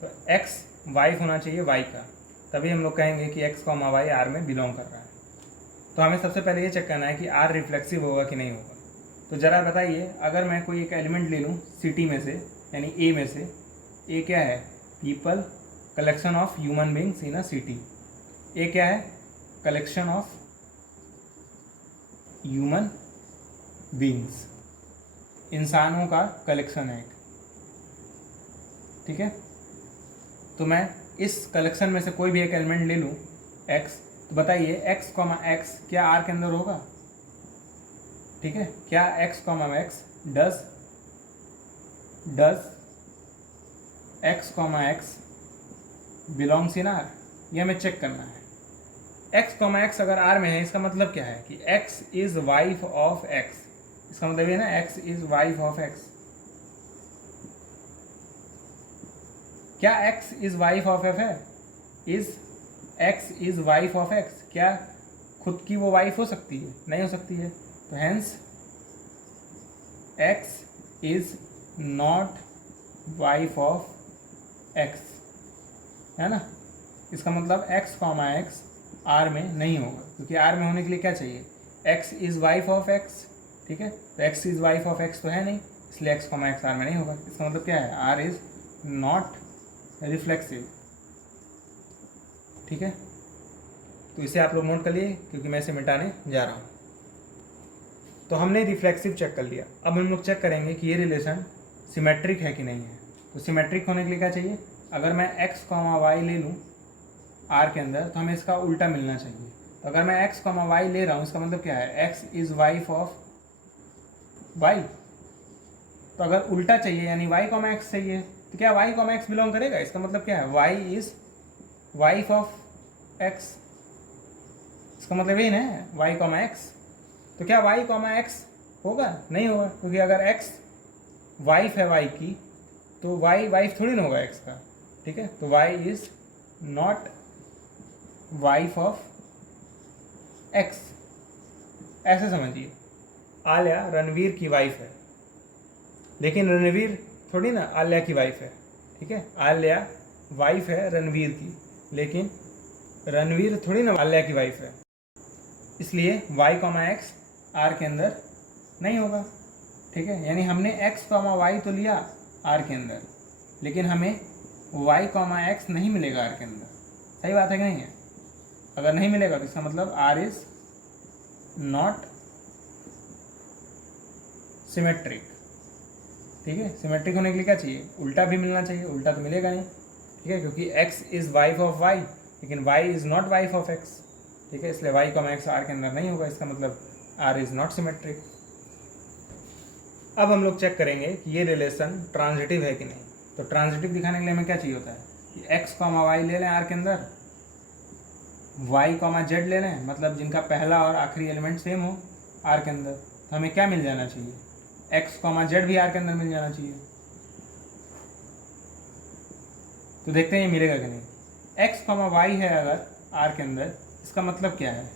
तो x वाइफ होना चाहिए y का, तभी हम लोग कहेंगे कि x, y R में बिलोंग कर रहा है। तो हमें सबसे पहले ये चेक करना है कि R रिफ्लेक्सिव होगा कि नहीं होगा। तो ज़रा बताइए, अगर मैं कोई एक एलिमेंट ले लूँ सिटी में से, यानी A में से, A क्या है, people, collection of human beings in a city. A क्या है, कलेक्शन ऑफ ह्यूमन बींग्स, इंसानों का कलेक्शन है, ठीक है। तो मैं इस कलेक्शन में से कोई भी एक एलिमेंट ले लूँ x, तो बताइए x, x क्या r के अंदर होगा, ठीक है। क्या x, x does x, x belongs in r, ये हमें चेक करना है। x, x अगर r में है इसका मतलब क्या है कि x is wife of x, इसका मतलब ये ना x is wife of x। क्या x is wife of f है, is x is wife of x, क्या खुद की वो वाइफ हो सकती है, नहीं हो सकती है। तो hence x is not wife of x, है ना। इसका मतलब एक्स कॉमा एक्स आर में नहीं होगा, क्योंकि आर में होने के लिए क्या चाहिए, x is wife of X, ठीक है। तो x is wife of x तो है नहीं, इसलिए एक्स कॉमा एक्स आर में नहीं होगा। इसका मतलब क्या है, आर इज़ नॉट रिफ्लेक्सिव, ठीक है। तो इसे आप लोग नोट कर लिए, क्योंकि मैं इसे मिटाने जा रहा हूँ। तो हमने रिफ्लेक्सिव चेक कर लिया, अब हम लोग चेक करेंगे कि ये रिलेशन सिमेट्रिक है कि नहीं है। तो सिमेट्रिक होने के लिए क्या चाहिए, अगर मैं एक्स कॉमा वाई ले लूँ आर के अंदर, तो हमें इसका उल्टा मिलना चाहिए। तो अगर मैं एक्स कॉमा वाई ले रहा हूँ, इसका मतलब क्या है, X is wife of Y. तो अगर उल्टा चाहिए यानी वाई कॉमा एक्स चाहिए, तो क्या वाई कॉमा एक्स बिलोंग करेगा, इसका मतलब क्या है, Y is wife of X. इसका मतलब यही ना, वाई कॉमा एक्स। तो क्या वाई कॉमा एक्स होगा, नहीं होगा, क्योंकि अगर एक्स वाइफ है वाई की, तो वाई वाइफ थोड़ी ना होगा एक्स का, ठीक है। तो Y is not wife of X, ऐसे समझिए। आलिया रणवीर की वाइफ है, लेकिन रणवीर थोड़ी ना आलिया की वाइफ है, ठीक है। आलिया वाइफ है रणवीर की, लेकिन रणवीर थोड़ी ना आलिया की वाइफ है, इसलिए वाई कॉमा एक्स आर के अंदर नहीं होगा, ठीक है। यानी हमने एक्स कॉमा वाई तो लिया आर के अंदर, लेकिन हमें वाई कॉमा एक्स नहीं मिलेगा आर के अंदर। सही बात है कि नहीं है। अगर नहीं मिलेगा तो इसका मतलब आर इज नॉट सिमेट्रिक, ठीक है। सिमेट्रिक होने के लिए क्या चाहिए, उल्टा भी मिलना चाहिए, उल्टा तो मिलेगा नहीं, ठीक है, क्योंकि X is wife of Y, लेकिन Y is not wife of X, ठीक है। इसलिए वाई कॉमा एक्स आर के अंदर नहीं होगा, इसका मतलब आर इज़ नॉट सिमेट्रिक। अब हम लोग चेक करेंगे कि ये रिलेशन ट्रांजिटिव है कि नहीं। तो ट्रांजिटिव दिखाने के लिए हमें क्या चाहिए होता है कि एक्स कॉमा वाई ले लें आर के अंदर, वाई कॉमा जेड ले लें, मतलब जिनका पहला और आखिरी एलिमेंट सेम हो आर के अंदर। तो हमें क्या मिल जाना चाहिए, एक्स कॉमा जेड भी आर के अंदर मिल जाना चाहिए। तो देखते हैं ये मिलेगा कि नहीं। एक्स कॉमा वाई है अगर आर के अंदर, इसका मतलब क्या है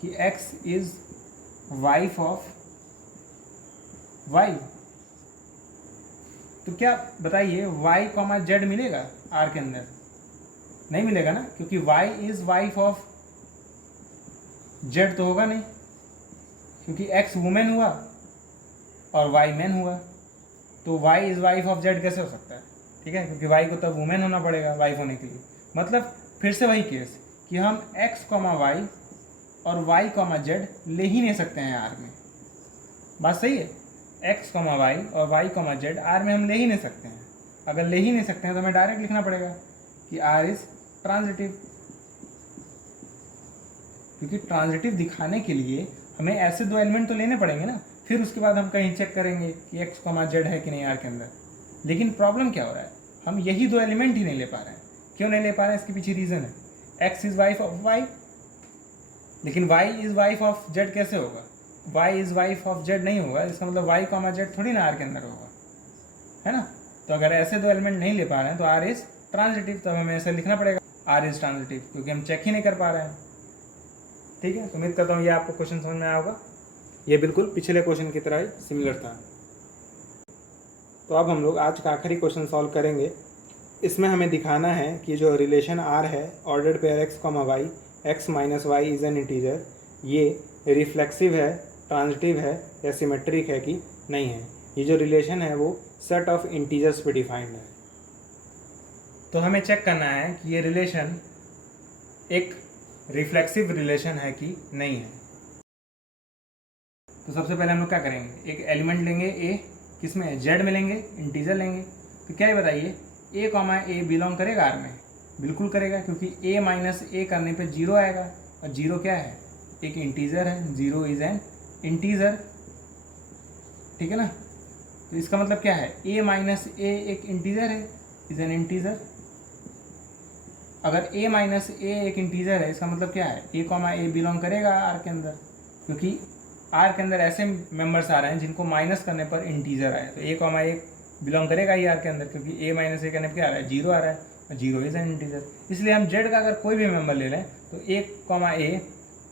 कि X is wife of Y. तो क्या बताइए, वाई कॉमा जेड मिलेगा आर के अंदर, नहीं मिलेगा ना, क्योंकि Y is wife of Z तो होगा नहीं, क्योंकि एक्स वुमेन हुआ और वाई मैन हुआ। तो Y is wife of Z कैसे हो सकता है, ठीक है, क्योंकि वाई को तब वुमेन होना पड़ेगा वाइफ होने के लिए। मतलब फिर से वही केस कि हम एक्स कॉमा वाई और वाई कॉमा जेड ले ही नहीं सकते हैं आर में। बात सही है, एक्स कॉमा वाई और वाई कॉमा जेड आर में हम ले ही नहीं सकते हैं। अगर ले ही नहीं सकते हैं तो हमें डायरेक्ट लिखना पड़ेगा कि आर इज ट्रांजिटिव, क्योंकि ट्रांजिटिव दिखाने के लिए हमें ऐसे दो एलिमेंट तो लेने पड़ेंगे ना, फिर उसके बाद हम कहीं चेक करेंगे कि एक्स कॉमा जेड है कि नहीं आर के अंदर। लेकिन प्रॉब्लम क्या हो रहा है, हम यही दो एलिमेंट ही नहीं ले पा रहे हैं। क्यों नहीं ले पा रहे हैं, इसके पीछे रीज़न है, X is wife of Y, लेकिन Y is wife of Z कैसे होगा, Y is wife of Z नहीं होगा, इसका मतलब वाई कॉमा जेड थोड़ी ना आर के अंदर होगा, है ना। तो अगर ऐसे दो एलिमेंट नहीं ले पा रहे हैं तो आर इज़ ट्रांजिटिव, तो हमें ऐसे लिखना पड़ेगा आर इज़ ट्रांजिटिव, क्योंकि हम चेक ही नहीं कर पा रहे हैं, ठीक है। तो उम्मीद करता हूँ ये आपको क्वेश्चन समझ में आया होगा। ये बिल्कुल पिछले क्वेश्चन की तरह ही सिमिलर था। तो अब हम लोग आज का आखिरी क्वेश्चन सॉल्व करेंगे। इसमें हमें दिखाना है कि जो रिलेशन आर है, ordered pair X comma Y, X minus Y is an integer, ये रिफ्लेक्सिव है, ट्रांजिटिव है या सिमेट्रिक है कि नहीं है। ये जो रिलेशन है वो सेट ऑफ इंटीजर्स पे डिफाइंड है। तो हमें चेक करना है कि ये रिलेशन एक रिफ्लेक्सिव रिलेशन है कि नहीं है। तो सबसे पहले हम लोग क्या करेंगे, एक एलिमेंट लेंगे ए, किसमें, जेड में लेंगे, इंटीजर लेंगे। तो क्या ये बताइए, ए कॉमा ए बिलोंग करेगा आर में, बिल्कुल करेगा, क्योंकि ए माइनस ए करने पे जीरो आएगा, और जीरो क्या है, एक इंटीजर है, जीरो इज एन इंटीजर, ठीक है ना। तो इसका मतलब क्या है, ए माइनस ए एक इंटीजर है, इज एन इंटीजर। अगर ए माइनस ए एक इंटीजर है, इसका मतलब क्या है, ए कॉमा ए बिलोंग करेगा आर के अंदर, क्योंकि आर के अंदर ऐसे मेंबर्स आ रहे हैं जिनको माइनस करने पर इंटीजर आए। तो ए कॉमा ए बिलोंग करेगा ही आर के अंदर, क्योंकि ए माइनस ए करने पर क्या आ रहा है, जीरो आ रहा है, और जीरो इज एन इंटीजर। इसलिए हम जेड का अगर कोई भी मेंबर ले लें तो ए कॉमा ए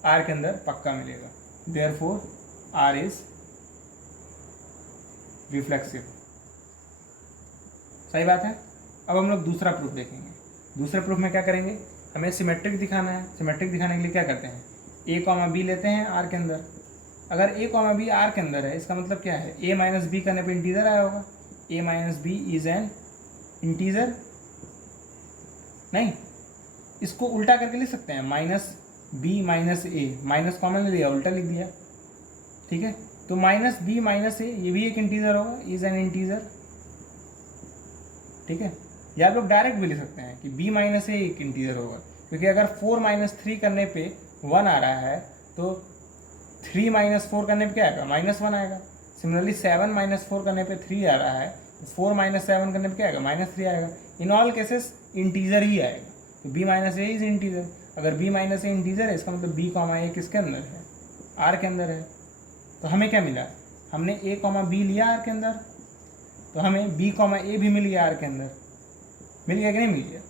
आर के अंदर पक्का मिलेगा। Therefore R is reflexive. सही बात है। अब हम लोग दूसरा प्रूफ देखेंगे। दूसरे प्रूफ में क्या करेंगे, हमें सिमेट्रिक दिखाना है। सिमेट्रिक दिखाने के लिए क्या करते हैं, ए कॉमा बी लेते हैं आर के अंदर। अगर ए कॉमा बी आर के अंदर है, इसका मतलब क्या है, ए माइनस बी करने पे इंटीजर आया होगा। A minus B is an integer, नहीं, इसको उल्टा करके लिख सकते हैं, minus B minus A, minus common ले लिया, उल्टा लिख दिया, ठीक है। तो माइनस बी माइनस ए, ये भी एक इंटीजर होगा, इज एन इंटीजर, ठीक है। या आप लोग डायरेक्ट भी लिख सकते हैं कि b माइनस ए एक इंटीजर होगा, क्योंकि अगर 4 माइनस 3 करने पे 1 आ रहा है तो 3 माइनस 4 करने पे क्या आएगा, -1 आएगा। सिमिलरली 7 माइनस 4 करने पे 3 आ रहा है, तो 4 माइनस 7 करने पे क्या आएगा, -3 आएगा। इन ऑल केसेस इंटीजर ही आएगा, तो b minus A is integer. अगर b माइनस ए इंटीजर है, इसका मतलब b कॉमा ए किसके अंदर है, r के अंदर है। तो हमें क्या मिला, हमने a कॉमा बी लिया r के अंदर, तो हमें b कॉमा ए भी मिल गया r के अंदर, मिल गया कि नहीं मिल गया।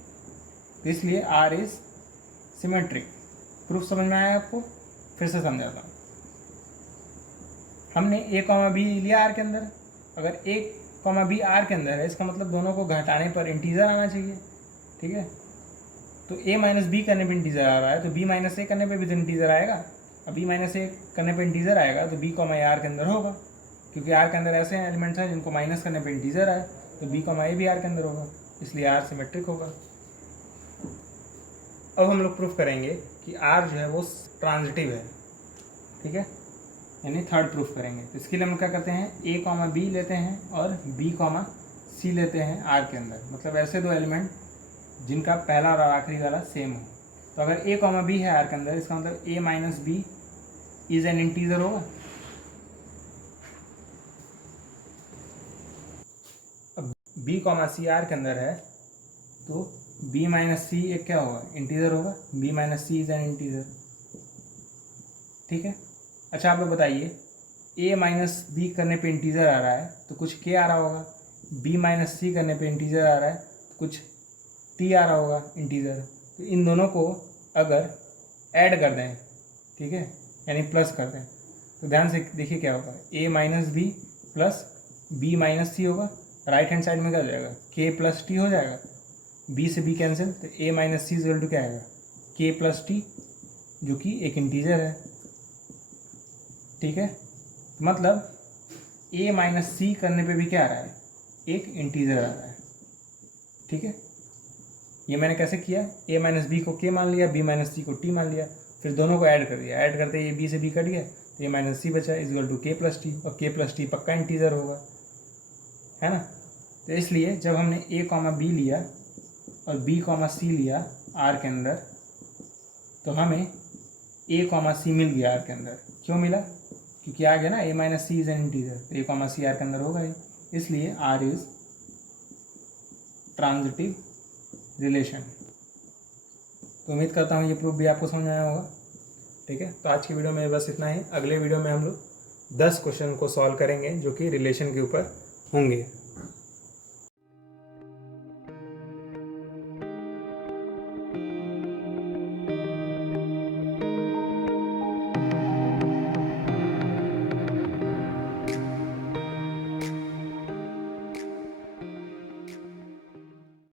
तो इसलिए R इज सिमेट्रिक। प्रूफ समझ में आया आपको, फिर से समझाता हूँ। हमने a कॉमा बी लिया R के अंदर, अगर a कॉमा बी R के अंदर है, इसका मतलब दोनों को घटाने पर इंटीजर आना चाहिए, ठीक है। तो a माइनस बी करने पर इंटीजर आ रहा है, तो b माइनस ए करने पर भी तो इंटीजर आएगा। अब b माइनस ए करने पर इंटीजर आएगा तो b कॉमा ए R के अंदर होगा, क्योंकि R के अंदर ऐसे एलिमेंट्स हैं जिनको माइनस करने पर इंटीजर आए, तो b कॉमा ए भी R के अंदर होगा, इसलिए R सिमेट्रिक होगा। अब हम लोग प्रूफ करेंगे कि R जो है वो ट्रांजिटिव है, ठीक है, यानी थर्ड प्रूफ करेंगे। तो इसके लिए हम क्या करते हैं, a कॉमा बी लेते हैं और b कॉमा सी लेते हैं R के अंदर, मतलब ऐसे दो एलिमेंट जिनका पहला और आखिरी वाला सेम हो। तो अगर a कॉमा बी है R के अंदर, इसका मतलब a minus B is an integer होगा। अब b कॉमा सी R के अंदर है, तो b माइनस सी एक क्या होगा, इंटीजर होगा। b minus C is an integer, ठीक है। अच्छा आप लोग बताइए, a माइनस बी करने पे इंटीजर आ रहा है तो कुछ k आ रहा होगा, b माइनस सी करने पे इंटीजर आ रहा है तो कुछ t आ रहा होगा इंटीजर। तो इन दोनों को अगर ऐड कर दें, ठीक है, यानी प्लस कर दें, तो ध्यान से देखिए क्या होगा, a minus B plus b minus C होगा। राइट हैंड साइड में क्या हो जाएगा, k प्लस टी हो जाएगा, b से b कैंसिल, तो a minus C equal to क्या आएगा, k प्लस टी, जो कि एक इंटीजर है, ठीक है। मतलब a माइनस सी करने पे भी क्या आ रहा है, एक इंटीजर आ रहा है, ठीक है। ये मैंने कैसे किया, a माइनस बी को k मान लिया, b माइनस सी को t मान लिया, फिर दोनों को ऐड कर दिया, ऐड करते ये b से b कट गया, तो a माइनस सी बचा equal to k plus T, और k प्लस टी पक्का इंटीजर होगा, है ना। तो इसलिए जब हमने a कॉमा बी लिया और b कॉमा सी लिया R के अंदर, तो हमें a कॉमा सी मिल गया R के अंदर। क्यों मिला, क्योंकि आ गया ना a minus C is an integer, तो a कॉमा सी R के अंदर होगा ही, इसलिए R इज ट्रांजिटिव रिलेशन। तो उम्मीद करता हूँ ये प्रूफ भी आपको समझ आया होगा, ठीक है। तो आज की वीडियो में बस इतना ही। अगले वीडियो में हम लोग 10 क्वेश्चन को सॉल्व करेंगे जो कि रिलेशन के ऊपर होंगे।